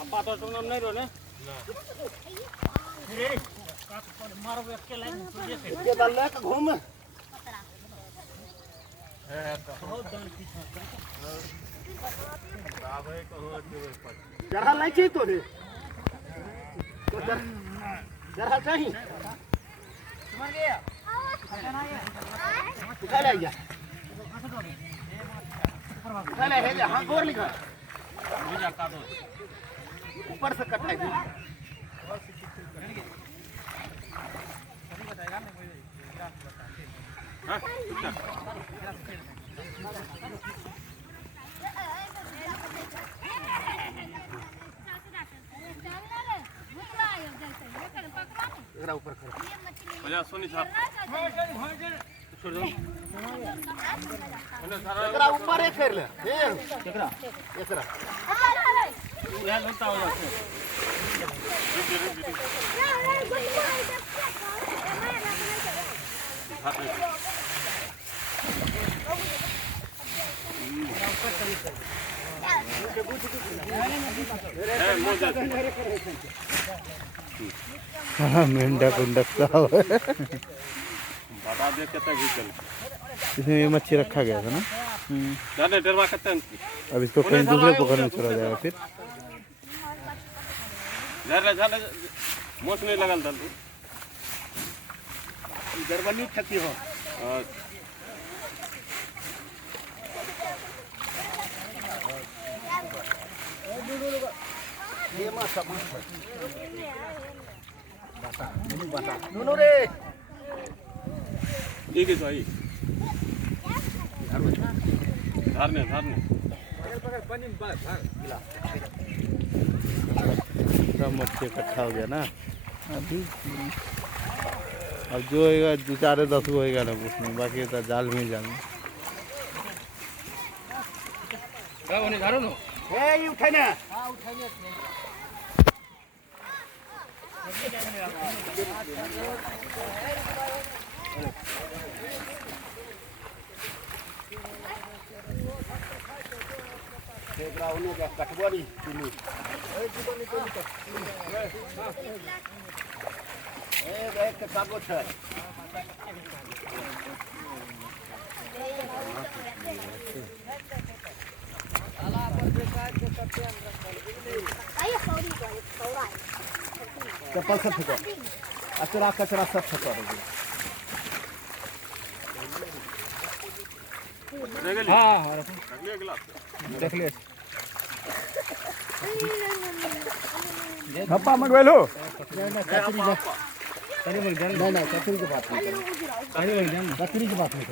अपा तो तुम नहीं रो ने मारो के लाइन ये डाल ले घूम जरा नहीं चाहिए तो रे तो जरा चाहिए मर गया उठा ले जा उठा ले है हां गोर लिखा मुझे काट दो ऊपर से कटाई दी बताएगा मैं कोई हां एकरा ऊपर खड़ा भैया सोनी साहब छोड़ दो एकरा ऊपर एक फेर ले एकरा एकरा यहां लगता हो जाते मेंढक उंडक बता दे कितना घिचल इसमें ये मच्छी रखा गया था ना। जाने डरवा करते हैं अब इसको कहीं दूसरे पोखर में छोड़ा जाएगा फिर जाने मोच नहीं लगल था इधर बनी छती हो ये मां सब बता दोनों रे ठीक है भाई धारने सब मच्छी इकट्ठा हो गया ना। अभी अब जो होएगा 2-4-10 होएगा ना उसमें, बाकी तो जाल में जाएंगे। क्या होने धारो नो ए उठे ना हां उठे ने देखरा उन्हों का कटवारी चुनी ए जीवनी को ए देख के कागो छ आला पर बेकार के कटे अंदर आई सॉरी सौरा चप्पल सब फेंको अचरा कचरा सब फेंको हां देख ले धप्पा मंगवेलो नहीं कचरी की बात नहीं कचरी की बात नहीं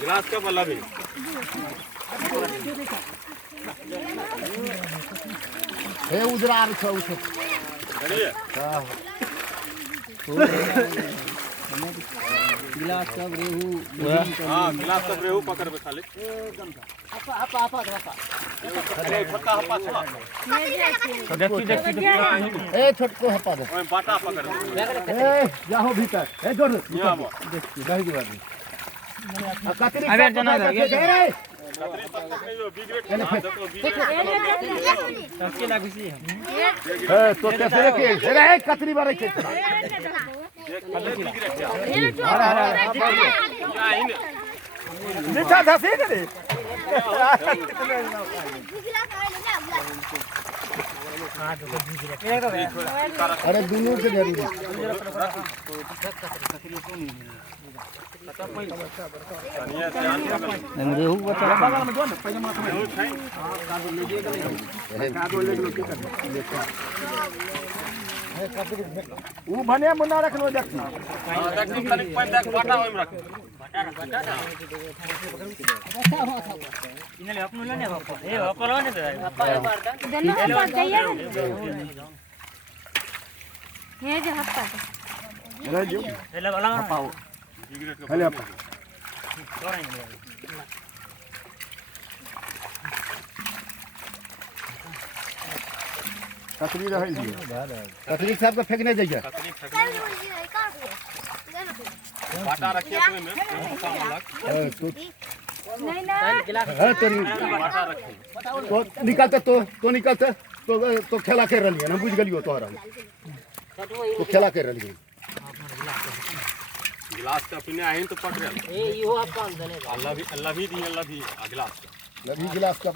गिलास का बल्ला भी हे उजरा आ छ उछ बढ़िया हां गिलास सब रेहू हां गिलास सब रेहू पकड़ के खाली एकदम आपा छोटा हप्पा छोड़ा देखी ए छोटको हप्पा दे ओए बाटा पकड़ ए जाओ भीतर ए जोर यहां देखी दही की बात कतरी अबे जना रे कतरी तक नहीं जो बिगरेट तस्के लागी सी ए तो कैसे के रे कतरी बारे के मीठा धसी करे अरे दोनों से जरूरी रेहू बचा बगल में दो ना पहले माथा में कागज ले दिएगा कागज ले लो वो भने मुन्ना रख लो देख खाली पानी देख बाटा होय में रख बाटा इनले अपनो लेने बापा ए ओकलो ने बापा देनो बापा चाहिए ये जो हप्पा रे जो ले वाला हप्पा ले हप्पा कतरी रहल जी कतरी सब के फेंकने जाइए बाटा रखिए में नहीं ना है तो बाटा रखे तो निकलते तो निकलते तो खेला कर रही है ना बुझ गलियो तोहरा तो खेला कर रही है गिलास का पीने आए तो पकड़े ए इहो अपन देने अल्लाह भी दी गिलास अभी गिलास का